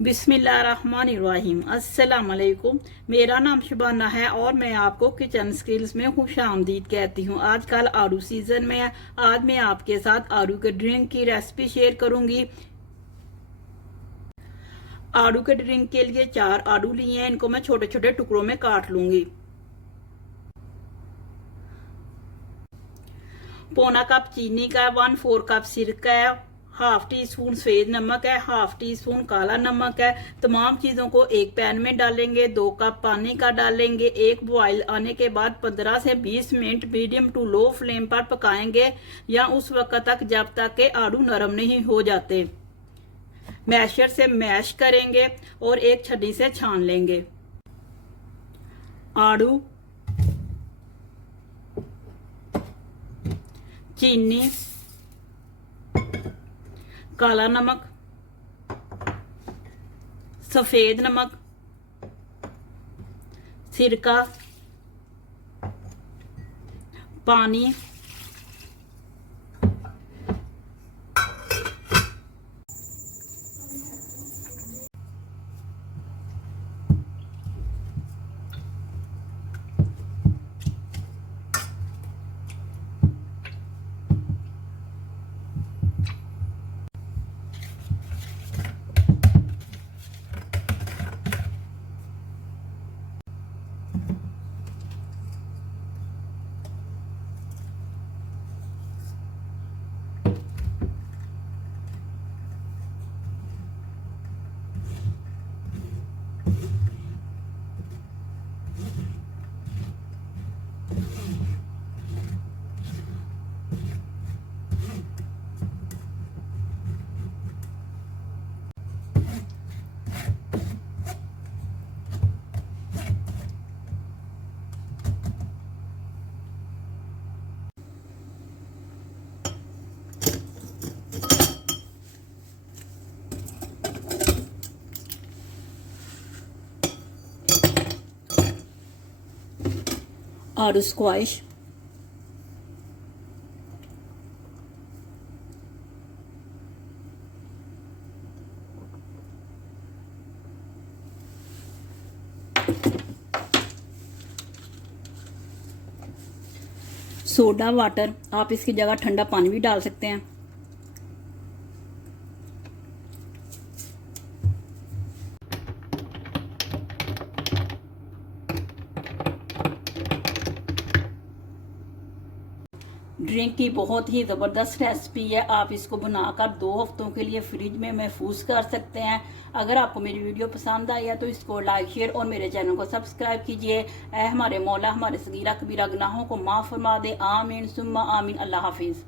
बिस्मिल्लाहिर्रहमानिर्रहीम। अस्सलाम वालेकुम। मेरा नाम शुबाना है और मैं आपको किचन स्किल्स में खुश आमदीद कहती हूँ। आजकल आड़ू सीजन में है। आज मैं आपके साथ आड़ू के ड्रिंक की रेसिपी शेयर करूंगी। आड़ू के ड्रिंक के लिए 4 आड़ू लिए हैं। इनको मैं छोटे छोटे टुकड़ों में काट लूंगी। पौना कप चीनी का, 1/4 कप सिरका है, हाफ टी स्पून सफेद नमक है, हाफ टी स्पून काला नमक है। तमाम चीज़ों को एक पैन में डालेंगे। 2 कप पानी का डालेंगे। एक बॉयल आने के बाद 15 से 20 minute medium to low flame पर पकाएंगे या उस वक्त तक जब तक के आड़ू नरम नहीं हो जाते। मैशर से मैश करेंगे और एक छन्नी से छान लेंगे। आड़ू, चीनी, काला नमक, सफेद नमक, सिरका, पानी, आड़ू स्क्वैश, सोडा वाटर, आप इसकी जगह ठंडा पानी भी डाल सकते हैं। ड्रिंक की बहुत ही ज़बरदस्त रेसिपी है। आप इसको बनाकर 2 हफ्तों के लिए फ्रिज में महफूज कर सकते हैं। अगर आपको मेरी वीडियो पसंद आई है तो इसको लाइक, शेयर और मेरे चैनल को सब्सक्राइब कीजिए। ऐ हमारे मौला हमारे सगीरा कबीरा गुनाहों को माफ़ फरमा दे। आमीन सुम्मा आमीन। अल्लाह हाफिज़।